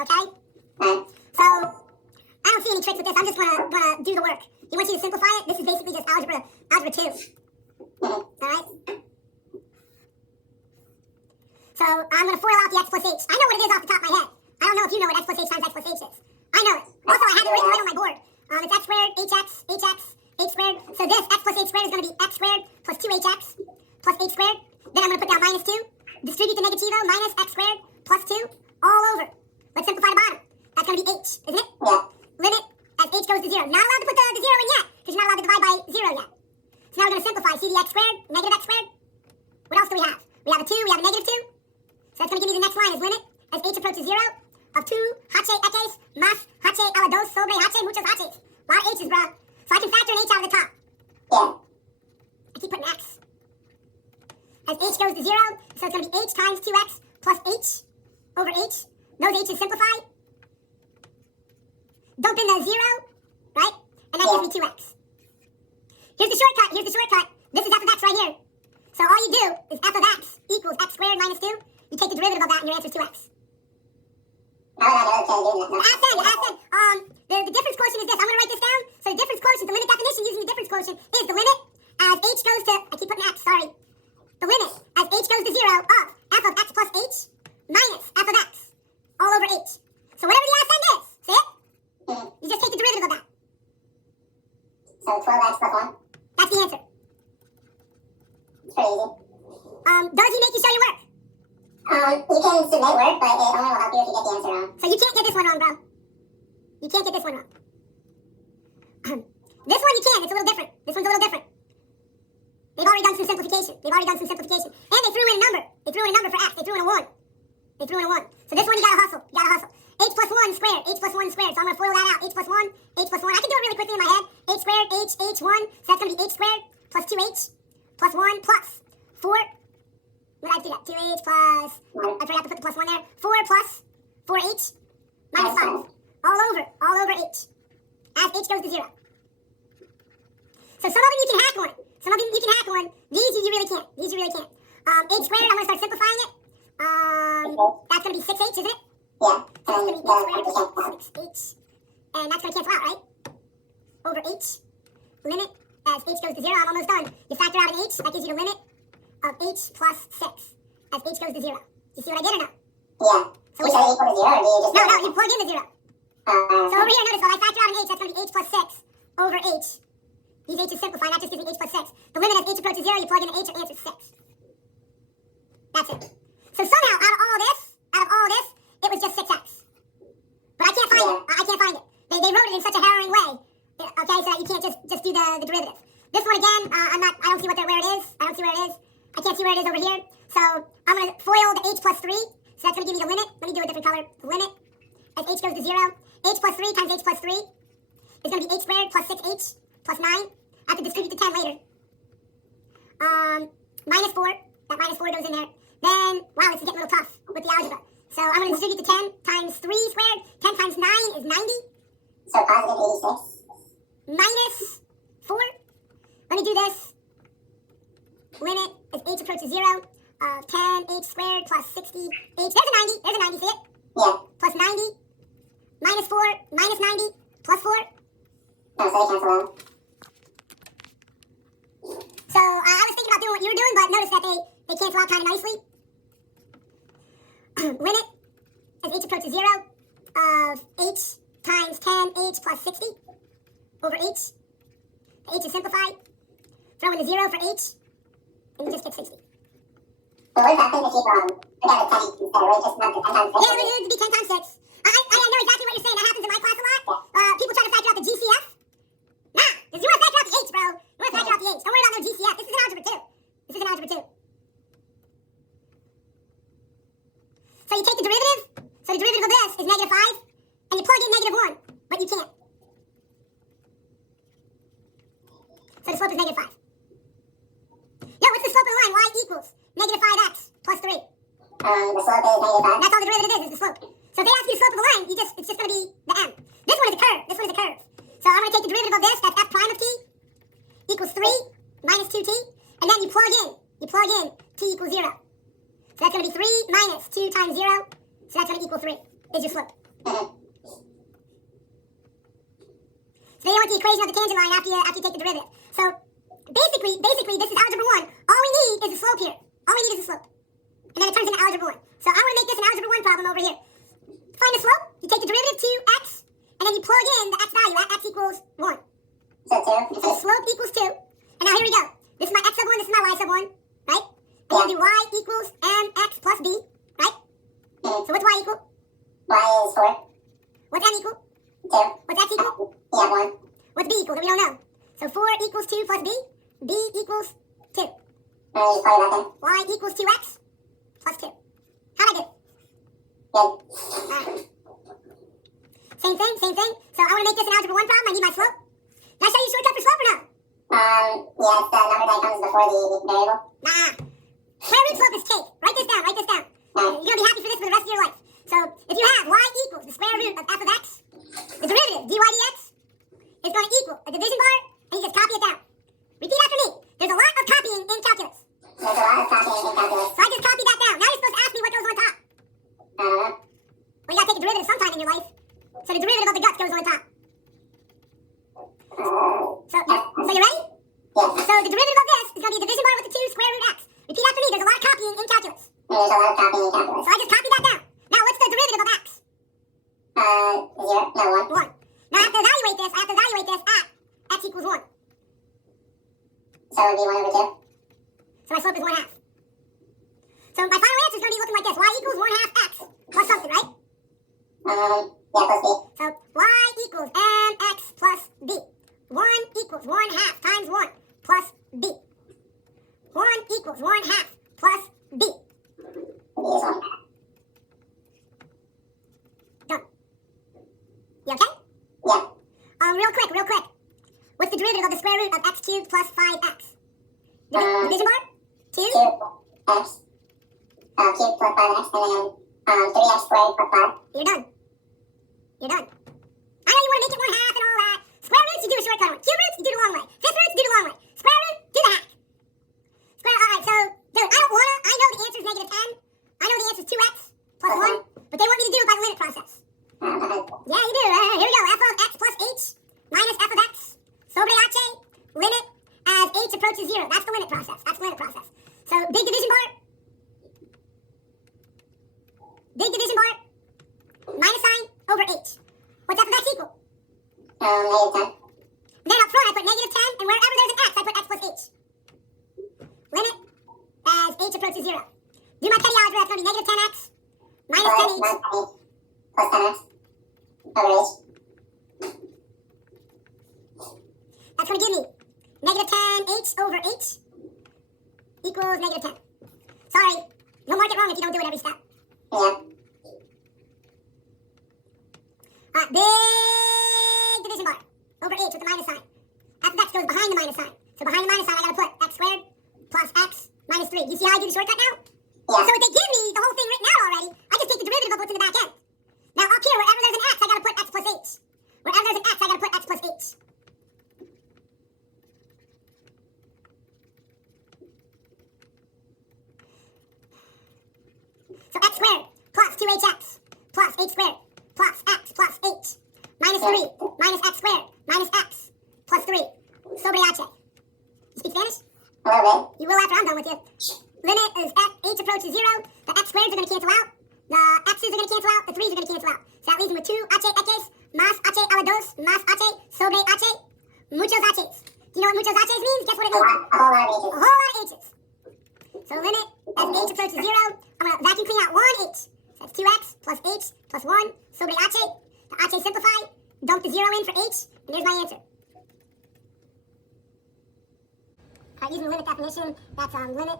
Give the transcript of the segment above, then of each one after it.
Okay? So, I don't see any tricks with this. I'm just gonna do the work. He wants you to simplify it. This is basically just algebra 2. Alright? So, I'm gonna FOIL out the x plus h. I know what it is off the top of my head. I don't know if you know what x plus h times x plus h is. I know it. Also, I have it written right on my board. It's x squared, hx, h squared. So this x plus h squared is going to be x squared plus 2hx plus h squared. Then I'm going to put down minus 2. Distribute the negativo minus x squared plus 2 all over. Let's simplify the bottom. That's going to be h, isn't it? Yeah. Limit as h goes to 0. Not allowed to put the 0 in yet, because you're not allowed to divide by 0 yet. So now we're going to simplify. See the x squared, negative x squared? What else do we have? We have a 2, we have a negative 2. So that's going to give me the next line is limit as h approaches 0 of 2 hache eques más hache a la 2 sobre hache muchos haches. A lot of h's, bro. So I can factor an h out of the top. Yeah. I keep putting x. As h goes to 0, so it's going to be h times 2x plus h over h. Those h's simplify. Dump in the 0, right? And that gives me 2x. Here's the shortcut. Here's the shortcut. This is f of x right here. So all you do is f of x equals x squared minus 2. You take the derivative of that and your answer is 2x. The difference quotient is this. I'm going to write this down. So the difference quotient, the limit definition using the difference quotient is the limit as h goes to, I keep putting x, sorry. The limit as h goes to 0 of f of x plus h minus f of x all over h. So whatever the ascend is, see it? You just take the derivative of that. So 12x plus 1? That's the answer. It's pretty easy. Does he make you show your work? You can submit work, but it only will help you if you get the answer wrong. So you can't get this one wrong, bro. You can't get this one wrong. This one you can. It's a little different. This one's a little different. They've already done some simplification. And they threw in a number. They threw in a number for x. They threw in a 1. So this one you gotta hustle. H plus 1 squared. So I'm gonna FOIL that out. H plus 1. I can do it really quickly in my head. H squared, h1. So that's gonna be h squared plus 2h plus 1 plus 4. What did I do that? 2h plus, I forgot to put the plus 1 there. 4 plus 4h minus 5. All over h. As h goes to 0. So some of them you can hack on. These you really can't. H squared, I'm going to start simplifying it. That's going to be 6h, isn't it? Yeah. So that's going to be h squared, 6h. And that's going to cancel out, right? Over h. Limit as h goes to 0. I'm almost done. You factor out an h. That gives you the limit of h plus 6 as h goes to 0. You see what I did or no? Yeah. So you said equal to 0 or do you just... No, you plug in the 0. So over here, notice, when I factor out an h, that's going to be h plus 6 over h. These h's simplify, that just gives me h plus 6. The limit as h approaches 0, you plug in an h, your answer is 6. That's it. So somehow, out of all this, it was just 6x. But I can't find it. They wrote it in such a harrowing way, okay, so that you can't just do the derivative. This one again, I don't see where it is. I can't see where it is over here. So I'm going to FOIL the h plus 3. So that's going to give me the limit. Let me do a different color. The limit as h goes to 0. H plus 3 times h plus 3 is going to be h squared plus 6h plus 9. I have to distribute the 10 later. Minus 4. That minus 4 goes in there. Then, wow, this is getting a little tough with the algebra. So I'm going to distribute the 10 times 3 squared. 10 times 9 is 90. So positive 86. Minus 4. Let me do this. Limit as h approaches 0 of 10h squared plus 60h. There's a 90, see it? Yeah. Plus 90. Minus 4, minus 90, plus 4. No, so they cancel out. So I was thinking about doing what you were doing, but notice that they cancel out kind of nicely. Limit as h approaches 0 of h times 10h plus 60 over h. The h is simplified. Throw in the 0 for h, and you just get 60. So what happens if you forgot a 10 instead, right? Just not the 10 times 6? Yeah, it would be 10 times 6. I know exactly what you're saying. That happens in my class a lot. People try to factor out the GCF. Nah, because you want to factor out the h, bro. You want to factor out the h. Don't worry about no GCF. This is an algebra 2. So you take the derivative. So the derivative of this is negative 5. And you plug in negative 1. But you can't. So the slope is negative 5. Yo, what's the slope of the line? Y equals negative 5x plus 3. The slope is negative 5. That's all the derivative is the slope. So if they ask you the slope of the line, it's just going to be the m. This one is a curve. So I'm going to take the derivative of this, that's f prime of t, equals 3 minus 2t. And then you plug in t equals 0. So that's going to be 3 minus 2 times 0. So that's going to equal 3, is your slope. So they want the equation of the tangent line after you take the derivative. So basically, this is algebra 1. All we need is a slope here. All we need is a slope. And then it turns into algebra 1. So I want to make this an algebra 1 problem over here. To find the slope, you take the derivative to x, and then you plug in the x value at x equals 1. So 2. So slope equals 2. And now here we go. This is my x sub 1, this is my y sub 1, right? And then do y equals mx plus b, right? So what's y equal? Y is 4. What's m equal? 2. What's x equal? Yeah, 1. What's b equal that we don't know? So 4 equals 2 plus b. B equals 2. Just plug it back in. Y equals 2x plus 2. How'd I do? Good. Same thing. So I want to make this an algebra 1 problem. I need my slope. Did I show you a shortcut for slope or no? Yeah, it's the number that comes before the variable. Nah. Square root slope is cake. Write this down. You're going to be happy for this for the rest of your life. So if you have y equals the square root of f of x, the derivative, dy dx, is going to equal a division bar, and you just copy it down. Repeat after me. There's a lot of copying in calculus. There's a lot of copying in calculus. So I just copied that down. Now you're supposed to ask me what goes on top. Well, you got to take a derivative sometime in your life. So the derivative of the guts goes on top. So you ready? Yeah. So the derivative of this is going to be a division bar with the 2 square root x. Repeat after me. There's a lot of copying in calculus. There's a lot of copying in calculus. So I just copied that down. Now what's the derivative of x? 0. No, 1. 1. Now I have to evaluate this at x equals 1. So it would be 1 over 2. So my slope is 1/2. So my final answer is going to be looking like this. Y equals 1/2 x plus something, right? Yeah, plus b. So y equals mx plus b. 1 equals 1/2 times 1 plus b. 1 equals 1/2 plus b. B is 1. Done. You okay? Yeah. Real quick. What's the derivative of the square root of x cubed plus 5x? Division bar? 2? 2x cubed plus 5x, and then 3x squared plus 5. You're done. I know you want to make it 1/2 and all that. Square roots, you do a shortcut one. Cube roots, you do the long way. Fifth roots, do the long way. Square root, do the hack. Alright, so, dude, I know the answer is -10. I know the answer is 2x plus 1, but they want me to do it by the limit process. Yeah, you do. Here we go. F of x plus h minus f of x. Sobre h, limit as h approaches 0. That's the limit process. So, big division bar, minus sign over h. What's f of x equal? -10. Then up front I put -10, and wherever there's an x, I put x plus h. Limit as h approaches 0. Do my petty algebra, that's going to be -10x minus 10h. Plus 10x over h. That's going to give me -10h over h equals -10. Sorry, you'll mark it wrong if you don't do it every step. Yeah. Big division bar over h with the minus sign. F of x goes behind the minus sign. So behind the minus sign, I got to put x squared plus x minus 3. You see how I do the shortcut now? Yeah. So if they give me the whole thing written out already, I just take the derivative of what's in the back end. Now up here, wherever there's an x, I got to put x plus h. Wherever there's an x, I got to put x plus h. So x squared plus 2hx plus h squared plus x plus h minus 3 minus x squared minus x plus 3. Sobre h. You speak Spanish? A little bit. You will after I'm done with you. Limit is h approaches 0. The x squareds are going to cancel out. The x's are going to cancel out. The 3's are going to cancel out. So that leaves me with 2 h's más h a la 2 más h sobre h. Muchos h's. Do you know what muchos h's means? Guess what it means? A whole lot of A whole lot of h's. So limit as h approaches 0. I'm going to vacuum clean out 1 h. So that's 2x plus h plus 1 sobre h. The h simplify. Dump the 0 in for h. And there's my answer. Using the limit definition, that's limit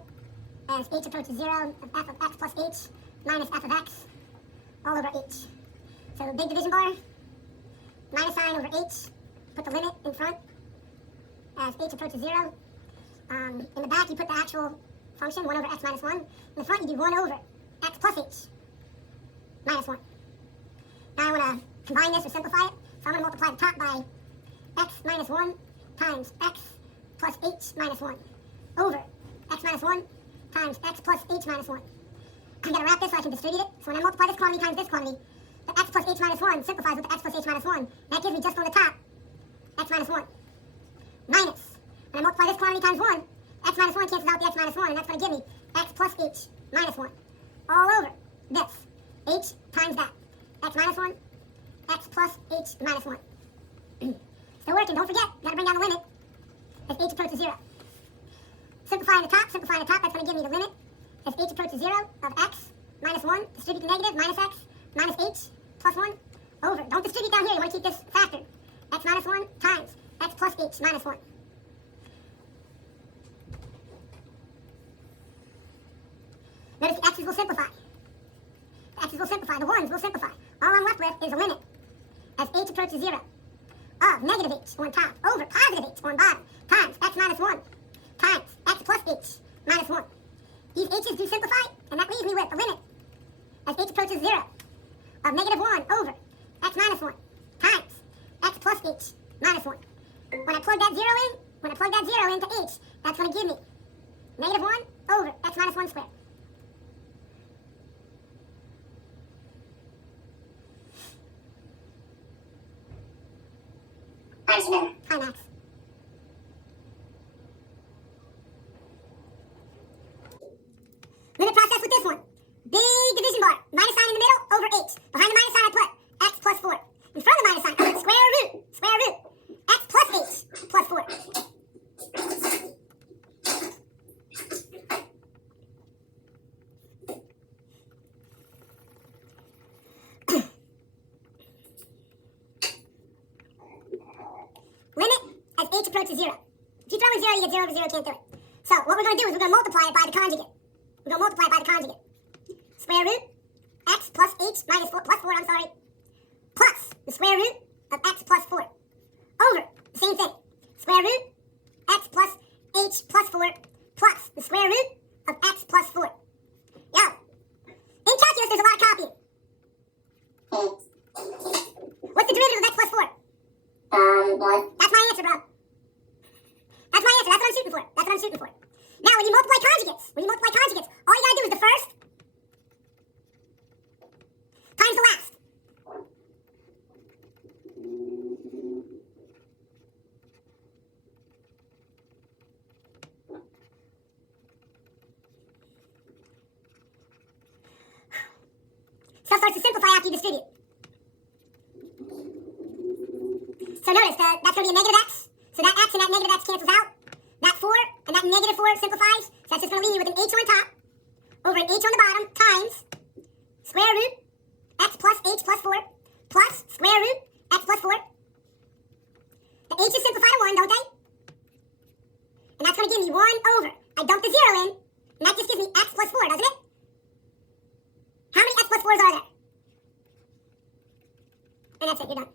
as h approaches 0 of f of x plus h minus f of x all over h. So big division bar, minus sign over h, put the limit in front as h approaches 0. In the back, you put the actual function, 1 over x minus 1. In the front, you do 1 over x plus h minus 1. Now I want to combine this or simplify it. So I'm going to multiply the top by x minus 1 times x plus h minus 1 over x minus 1 times x plus h minus 1. I've got to wrap this so I can distribute it. So when I multiply this quantity times this quantity, the x plus h minus 1 simplifies with the x plus h minus 1. That gives me just on the top, x minus 1. Minus, when I multiply this quantity times 1, x minus 1 cancels out the x minus 1, and that's going to give me x plus h minus 1. All over this. H times that. X minus 1, x plus h minus 1. Still working, don't forget, you got to bring down the limit as h approaches 0. Simplifying the top, that's going to give me the limit as h approaches 0 of x minus 1, distribute the negative, minus x, minus h, plus 1, over. Don't distribute down here, you want to keep this factored. X minus 1 times x plus h minus 1. Notice the x's will simplify. The x's will simplify, the 1's will simplify. All I'm left with is a limit as h approaches 0 of negative h on top over positive h on bottom times x minus 1 times x plus h minus 1. These h's do simplify, and that leaves me with a limit as h approaches 0 of negative 1 over x minus 1 times x plus h minus 1. When I plug that 0 into h, that's going to give me negative 1 over x minus 1 squared. Hi, Max. Limit process with this one. Big division bar. Minus sign in the middle over h. Behind the minus sign I put x plus 4. In front of the minus sign I put square root. X plus h plus 4. Limit as h approaches 0. If you throw in 0, you get 0 over 0, can't do it. So what we're going to do is we're going to multiply it by the conjugate. We're going to multiply it by the conjugate. Square root x plus h minus 4, plus 4, I'm sorry, plus the square root of x plus 4 over the same thing. Square root x plus h plus 4 plus the square root of x plus 4. Yo, in calculus there's a lot of copying. What's the derivative of x plus 4? 1. That's my answer, bro. That's my answer. That's what I'm shooting for. Now, when you multiply conjugates, all you gotta do is the first times the last. Stuff starts to simplify after you distribute. So notice, that's going to be a negative x. So that x and that negative x cancels out. That 4 and that negative 4 simplifies. So that's just going to leave you with an h on top over an h on the bottom times square root x plus h plus 4 plus square root x plus 4. The h's simplify to 1, don't they? And that's going to give me 1 over. I dump the 0 in, and that just gives me x plus 4, doesn't it? How many x plus 4s are there? And that's it, you're done.